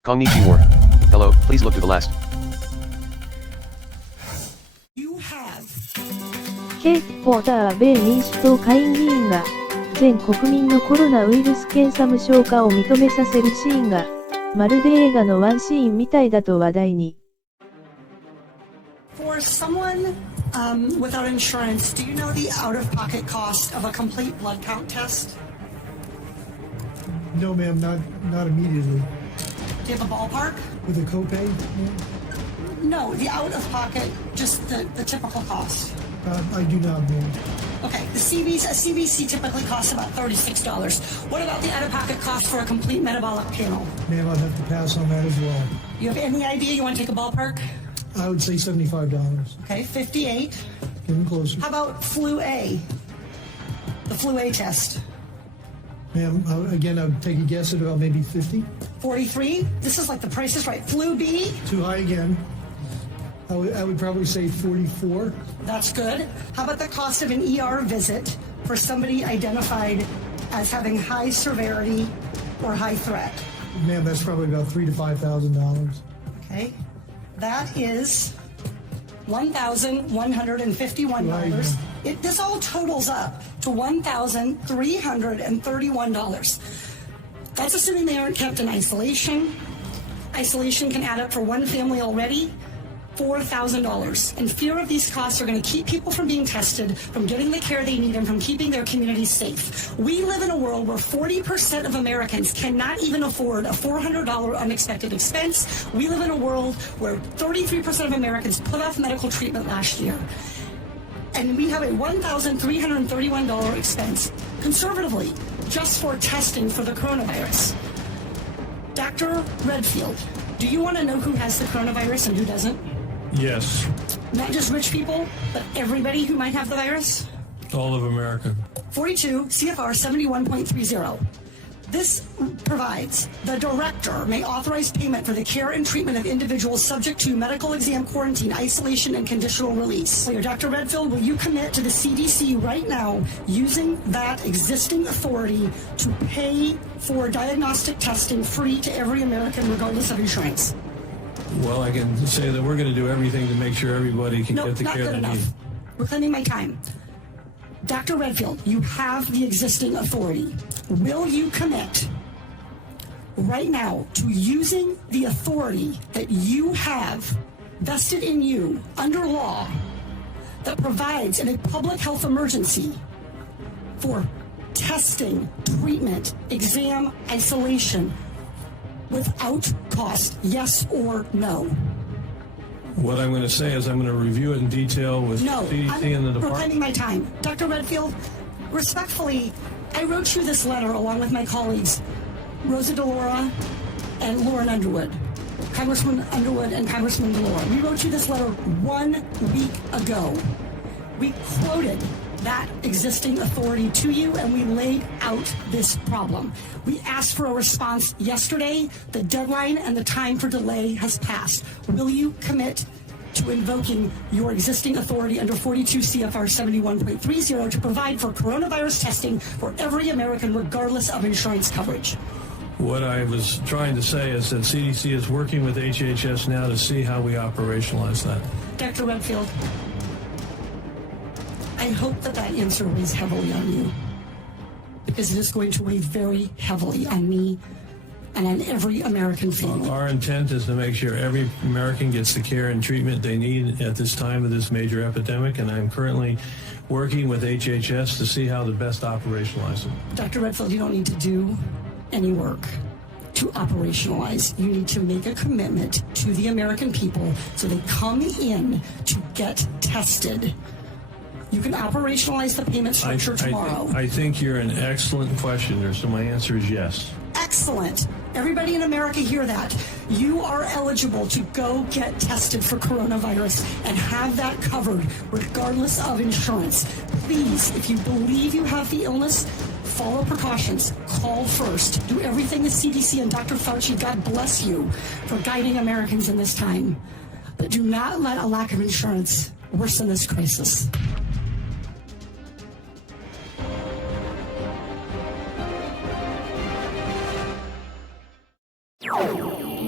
Konnichiwa. Hello, please look to the last. You have ケイティ・ポーター米民主党下院議員が、全国民のコロナウイルス検査無償化を認めさせるシーンが、まるで映画のワンシーンみたいだと話題に。For someone without insurance, do you know the out-of-pocket cost of a complete blood count test? No, ma'am, not immediately. Do you have a ballpark? With a copay? No, the out-of-pocket, just the typical cost. I do not, ma'am. Okay, a CBC typically costs about $36. What about the out-of-pocket cost for a complete metabolic panel? Ma'am, I'd have to pass on that as well. You have any idea? You want to take a ballpark? I would say $75. Okay, 58. Getting closer. How about flu A? The flu A test. Ma'am, again, I would take a guess at about maybe 50. 43. This is like the Price is Right. Flu B. Too high again. I would probably say 44. That's good. How about the cost of an ER visit for somebody identified as having high severity or high threat? Ma'am, that's probably about $3,000 to $5,000. Okay. That is $1,151. This all totals up to $1,331. That's assuming they aren't kept in isolation. Isolation can add up for one family already, $4,000. And fear of these costs are going to keep people from being tested, from getting the care they need, and from keeping their communities safe. We live in a world where 40% of Americans cannot even afford a $400 unexpected expense. We live in a world where 33% of Americans put off medical treatment last year. And we have a $1,331 expense, conservatively, just for testing for the coronavirus. Dr. Redfield, do you want to know who has the coronavirus and who doesn't? Yes, Not just rich people, but everybody who might have the virus? all of America. 42 CFR 71.30. This provides the director may authorize payment for the care and treatment of individuals subject to medical exam, quarantine, isolation, and conditional release. So, Dr. Redfield, will you commit to the CDC right now using that existing authority to pay for diagnostic testing free to every American regardless of insurance? Well, I can say that we're going to do everything to make sure everybody can No, get the not care good they enough. need. Reclaiming my time. Dr. Redfield, you have the existing authority. Will you commit right now to using the authority that you have vested in you under law that provides in a public health emergency for testing, treatment, exam, isolation without cost, yes or no? What I'm going to say is I'm going to review it in detail with No, CDC and the I'm reclaiming department. my time. Dr. Redfield, respectfully, I wrote you this letter along with my colleagues, Rosa DeLaura and Lauren Underwood, Congressman Underwood and Congressman DeLaura. We wrote you this letter 1 week ago. We quoted that existing authority to you, and we laid out this problem. We asked for a response yesterday. The deadline and the time for delay has passed. Will you commit to invoking your existing authority under 42 CFR 71.30 to provide for coronavirus testing for every American regardless of insurance coverage? What I was trying to say is that CDC is working with HHS now to see how we operationalize that. Dr. Redfield, I hope that answer weighs heavily on you, because it is going to weigh very heavily on me and on every American family. Our intent is to make sure every American gets the care and treatment they need at this time of this major epidemic, and I'm currently working with HHS to see how to best operationalize it. Dr. Redfield, you don't need to do any work to operationalize. You need to make a commitment to the American people so they come in to get tested. You can operationalize the payment structure tomorrow. I think you're an excellent questioner, so my answer is yes. Excellent. Everybody in America hear that. You are eligible to go get tested for coronavirus and have that covered regardless of insurance. Please, if you believe you have the illness, follow precautions. Call first. Do everything the CDC and Dr. Fauci, God bless you, for guiding Americans in this time. But do not let a lack of insurance worsen this crisis.